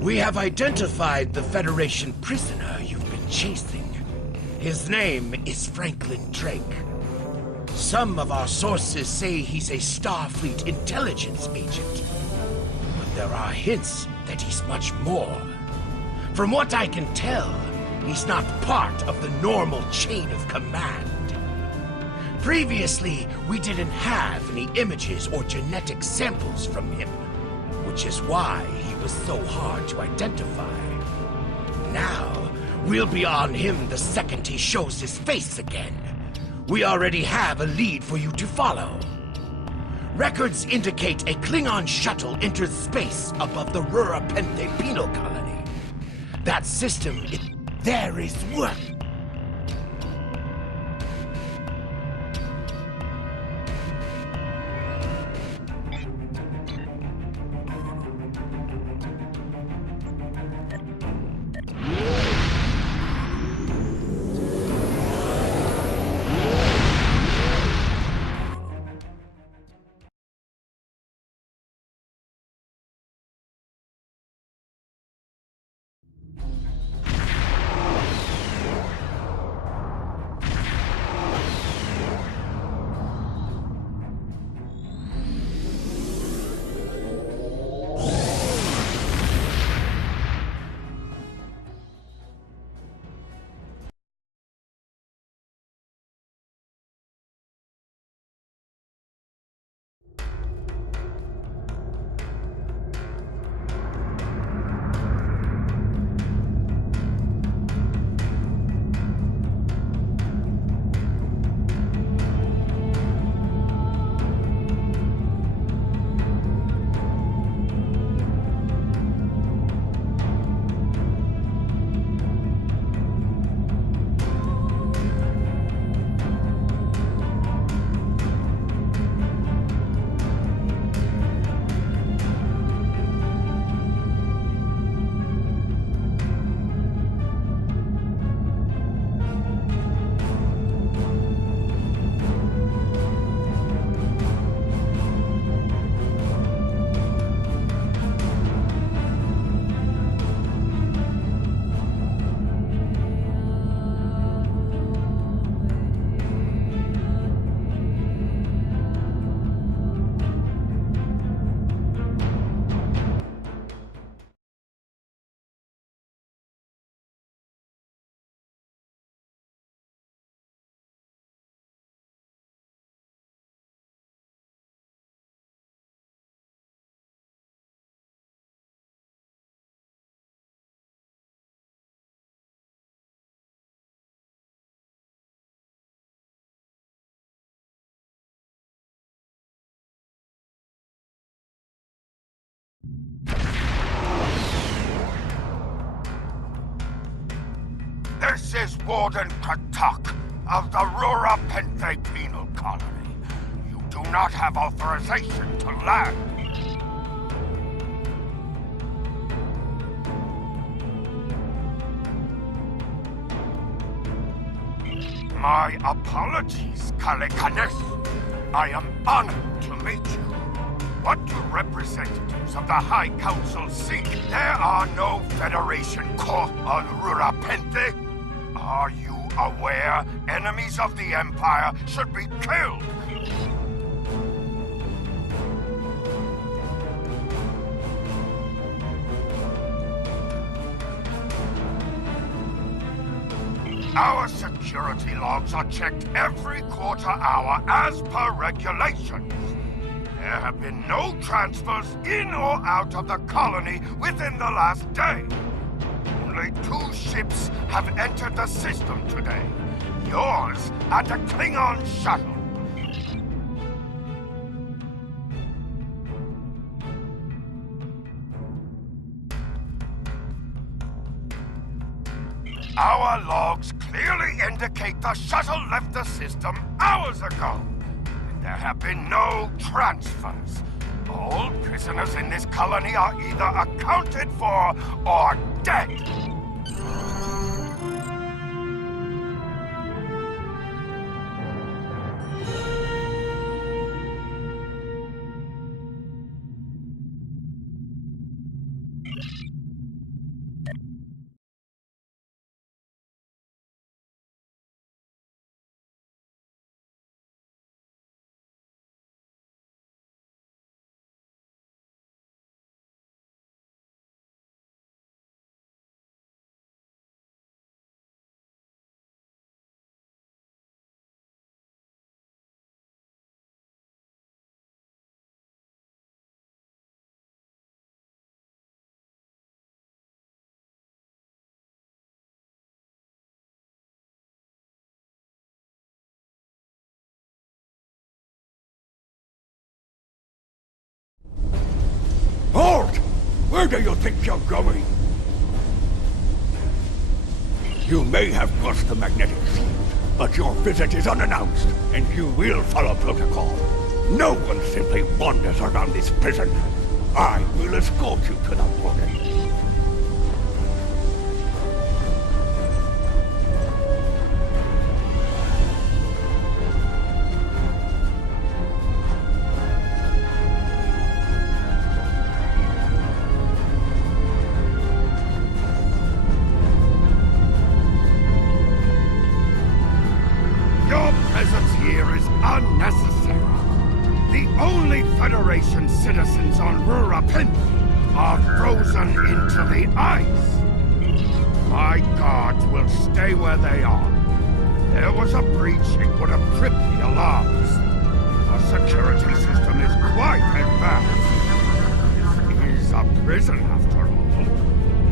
We have identified the Federation prisoner you've been chasing. His name is Franklin Drake. Some of our sources say he's a Starfleet intelligence agent. But there are hints that he's much more. From what I can tell, he's not part of the normal chain of command. Previously, we didn't have any images or genetic samples from him, which is why he was so hard to identify. Now, we'll be on him the second he shows his face again. We already have a lead for you to follow. Records indicate a Klingon shuttle entered space above the Rura Penthe penal colony. That system there is work. This is Warden Katak of the Rura Penthe penal colony. You do not have authorization to land. My apologies, Kalekanes. I am honored to meet you. What do representatives of the High Council seek? There are no Federation corps on Rura Penthe. Are you aware enemies of the Empire should be killed? Our security logs are checked every quarter hour as per regulations. There have been no transfers in or out of the colony within the last day. Only 2 ships have entered the system today. Yours and a Klingon shuttle. Our logs clearly indicate the shuttle left the system hours ago. And there have been no transfers. All prisoners in this colony are either accounted for or dead. Halt! Where do you think you're going? You may have crossed the magnetic field, but your visit is unannounced, and you will follow protocol. No one simply wanders around this prison. I will escort you to the warden. Your presence here is unnecessary. The only Federation citizens on Rurapin are frozen into the ice. My guards will stay where they are. There was a breach, it would have tripped the alarms. Our security system is quite advanced. This is a prison, after all.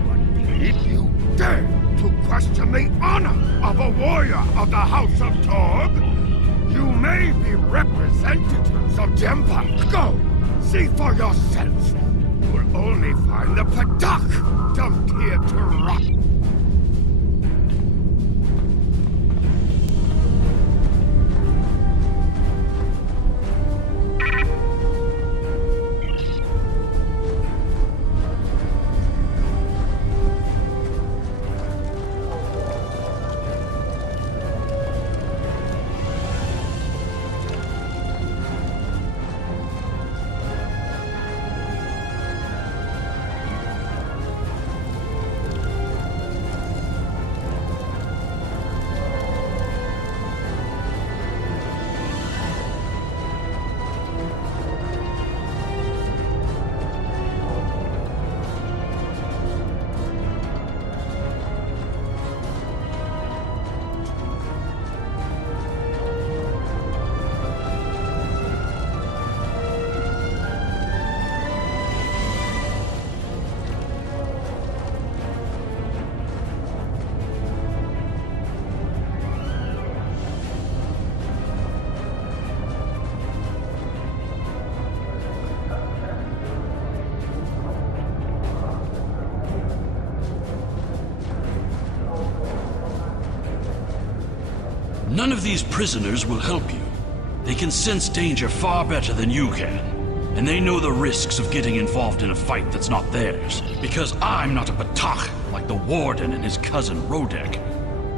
But if you dare to question the honor of a warrior of the House of Torg, you may be representatives of Jempa. Go! See for yourselves. You'll only find the Padak dumped here to rot. None of these prisoners will help you. They can sense danger far better than you can. And they know the risks of getting involved in a fight that's not theirs. Because I'm not a Batak like the Warden and his cousin Rodek.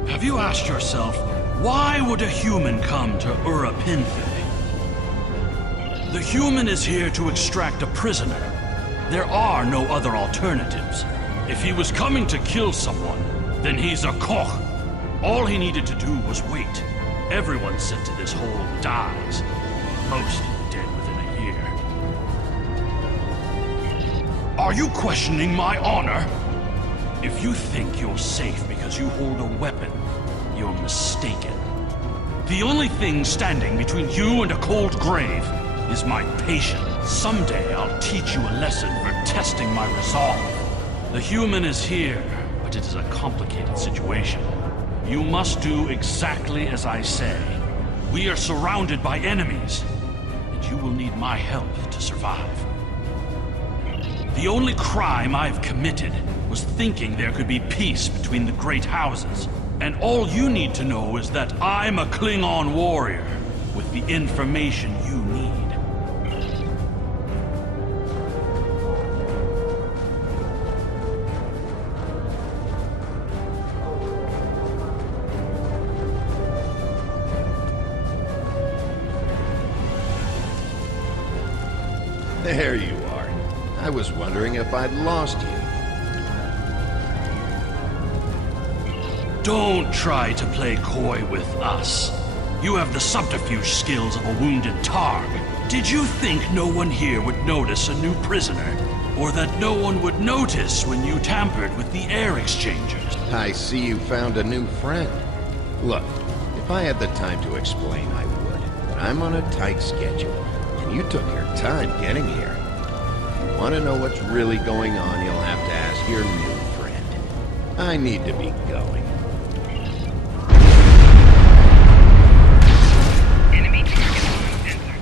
Have you asked yourself, why would a human come to Urapinthe? The human is here to extract a prisoner. There are no other alternatives. If he was coming to kill someone, then he's a Koch. All he needed to do was wait. Everyone sent to this hole dies. Most dead within a year. Are you questioning my honor? If you think you're safe because you hold a weapon, you're mistaken. The only thing standing between you and a cold grave is my patience. Someday I'll teach you a lesson for testing my resolve. The human is here, but it is a complicated situation. You must do exactly as I say. We are surrounded by enemies, and you will need my help to survive. The only crime I've committed was thinking there could be peace between the great houses. And all you need to know is that I'm a Klingon warrior with the information you need. There you are. I was wondering if I'd lost you. Don't try to play coy with us. You have the subterfuge skills of a wounded Targ. Did you think no one here would notice a new prisoner? Or that no one would notice when you tampered with the air exchangers? I see you found a new friend. Look, if I had the time to explain, I would. But I'm on a tight schedule, and you took your time getting here. If you want to know what's really going on, you'll have to ask your new friend. I need to be going. Enemy target uncensored.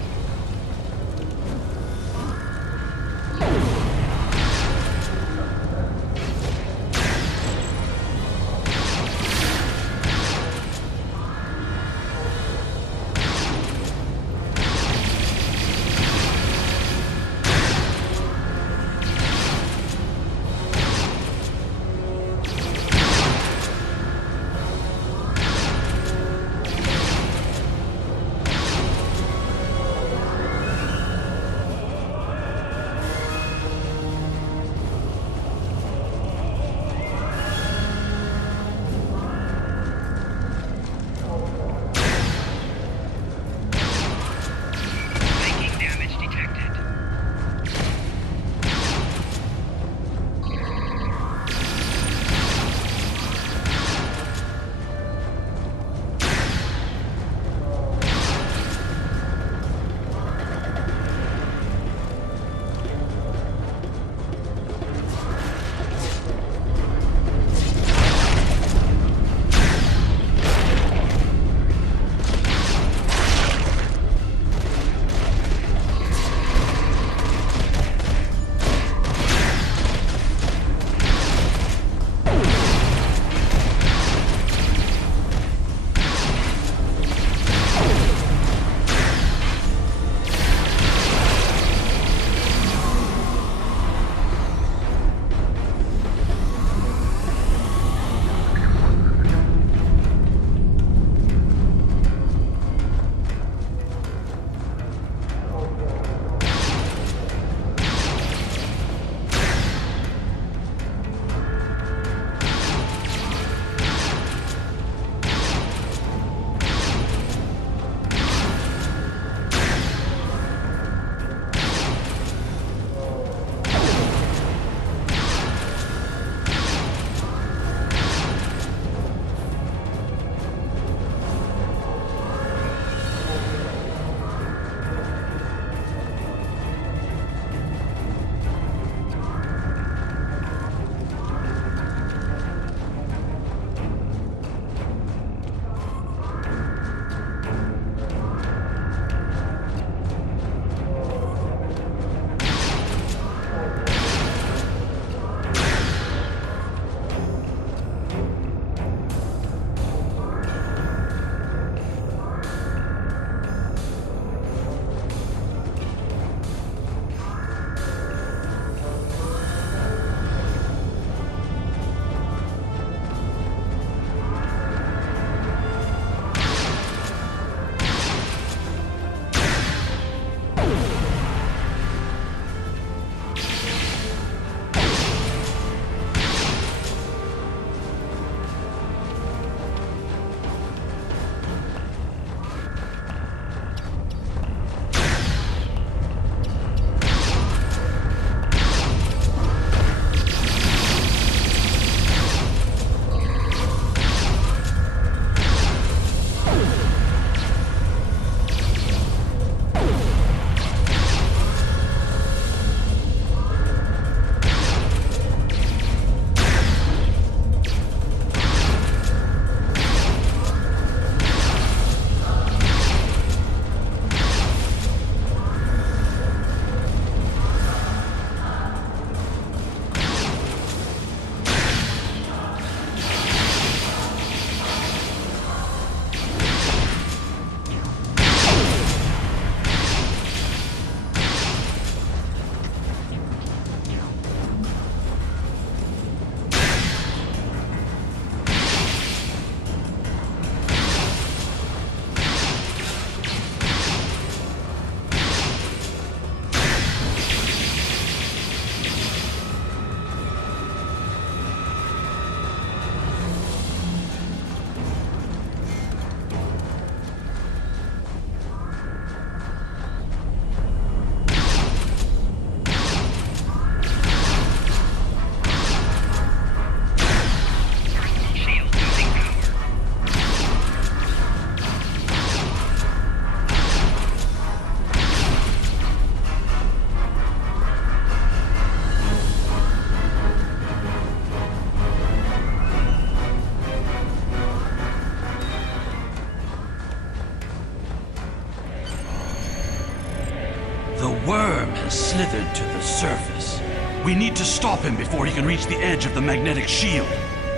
worm has slithered to the surface. We need to stop him before he can reach the edge of the magnetic shield.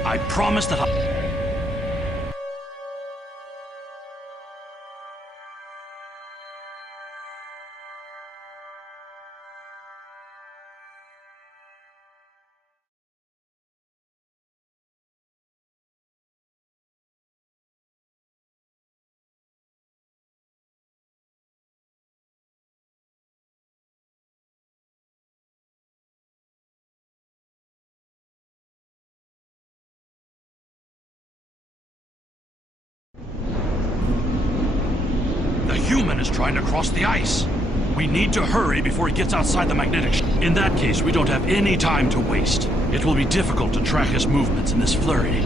I promise that the human is trying to cross the ice. We need to hurry before he gets outside the magnetic shield. In that case, we don't have any time to waste. It will be difficult to track his movements in this flurry.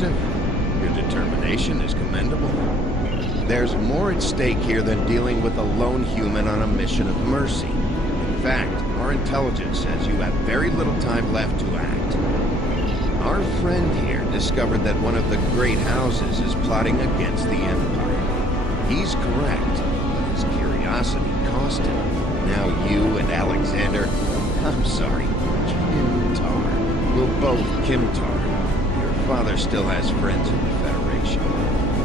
Your determination is commendable. There's more at stake here than dealing with a lone human on a mission of mercy. In fact, our intelligence says you have very little time left to act. Our friend here discovered that one of the great houses is plotting against the Empire. He's correct. His curiosity cost him. Now you and Alexander, I'm sorry, Kimtar, will both Kimtar. Your father still has friends in the Federation.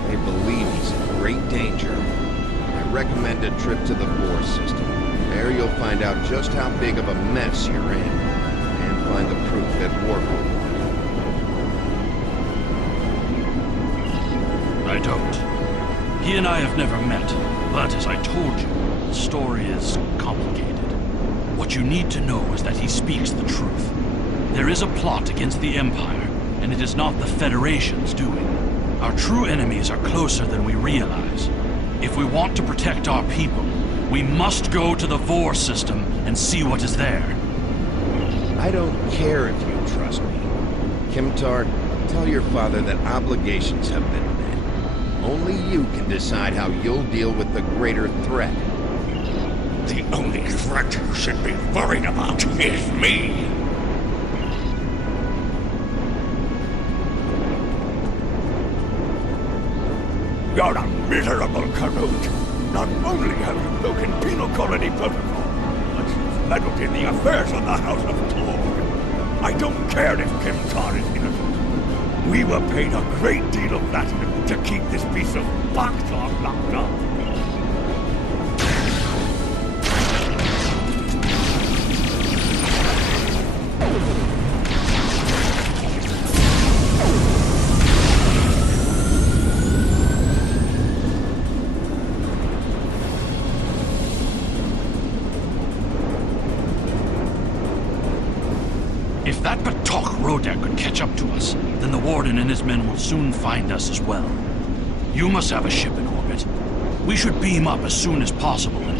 They believe he's in great danger. I recommend a trip to the Vor system. There you'll find out just how big of a mess you're in, and find the proof that Warhol. I don't. He and I have never met, but as I told you, the story is complicated. What you need to know is that he speaks the truth. There is a plot against the Empire, and it is not the Federation's doing. Our true enemies are closer than we realize. If we want to protect our people, we must go to the Vor system and see what is there. I don't care if you trust me. Kimtar, tell your father that obligations have been met. Only you can decide how you'll deal with the greater threat. The only threat you should be worried about is me! You're a miserable Karut. Not only have you broken penal colony protocol, but you've meddled in the affairs of the House of Tor. I don't care if Kimtar is innocent. We were paid a great deal of platinum to keep this piece of bugtalk locked up. If that Batok Rodek could catch up to us, then the Warden and his men will soon find us as well. You must have a ship in orbit. We should beam up as soon as possible and...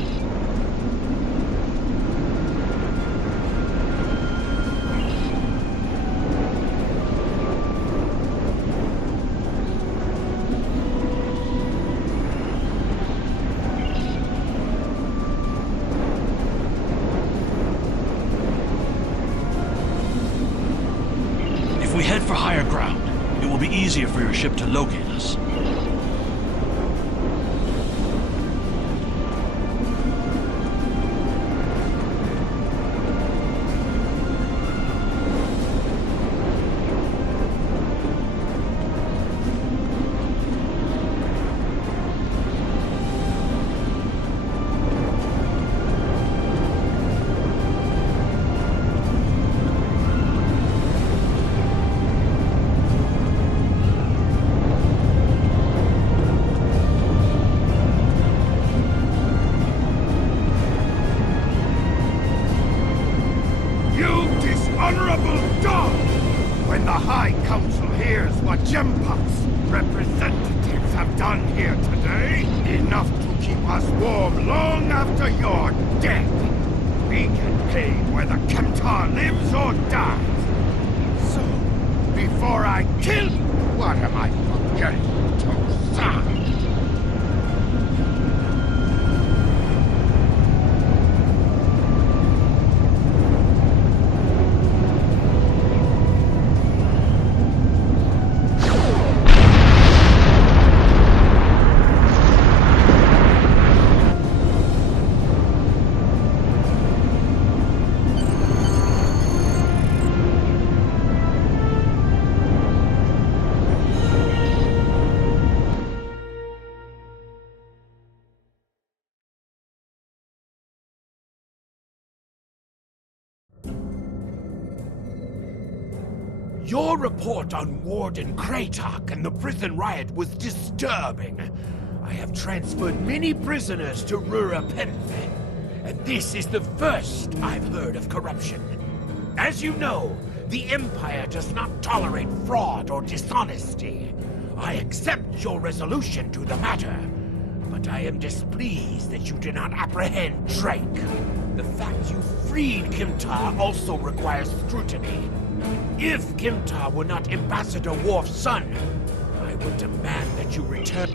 If we head for higher ground, it will be easier for your ship to locate us. Honorable dog! When the High Council hears what Gempak's representatives have done here today, enough to keep us warm long after you're dead. We get paid whether Kemtar lives or dies. So, before I kill you, what am I forgetting to say? Your report on Warden Kratok and the prison riot was disturbing. I have transferred many prisoners to Rurapenfe, and this is the first I've heard of corruption. As you know, the Empire does not tolerate fraud or dishonesty. I accept your resolution to the matter, but I am displeased that you did not apprehend Drake. The fact you freed Kimtar also requires scrutiny. If Kimtar were not Ambassador Worf's son, I would demand that you return.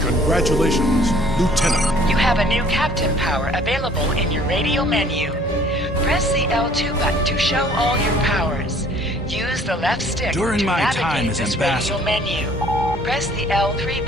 Congratulations, Lieutenant. You have a new captain power available in your radio menu. Press the L2 button to show all your powers. Use the left stick During to my navigate time as this ambassador. radio menu. Press the L3 button.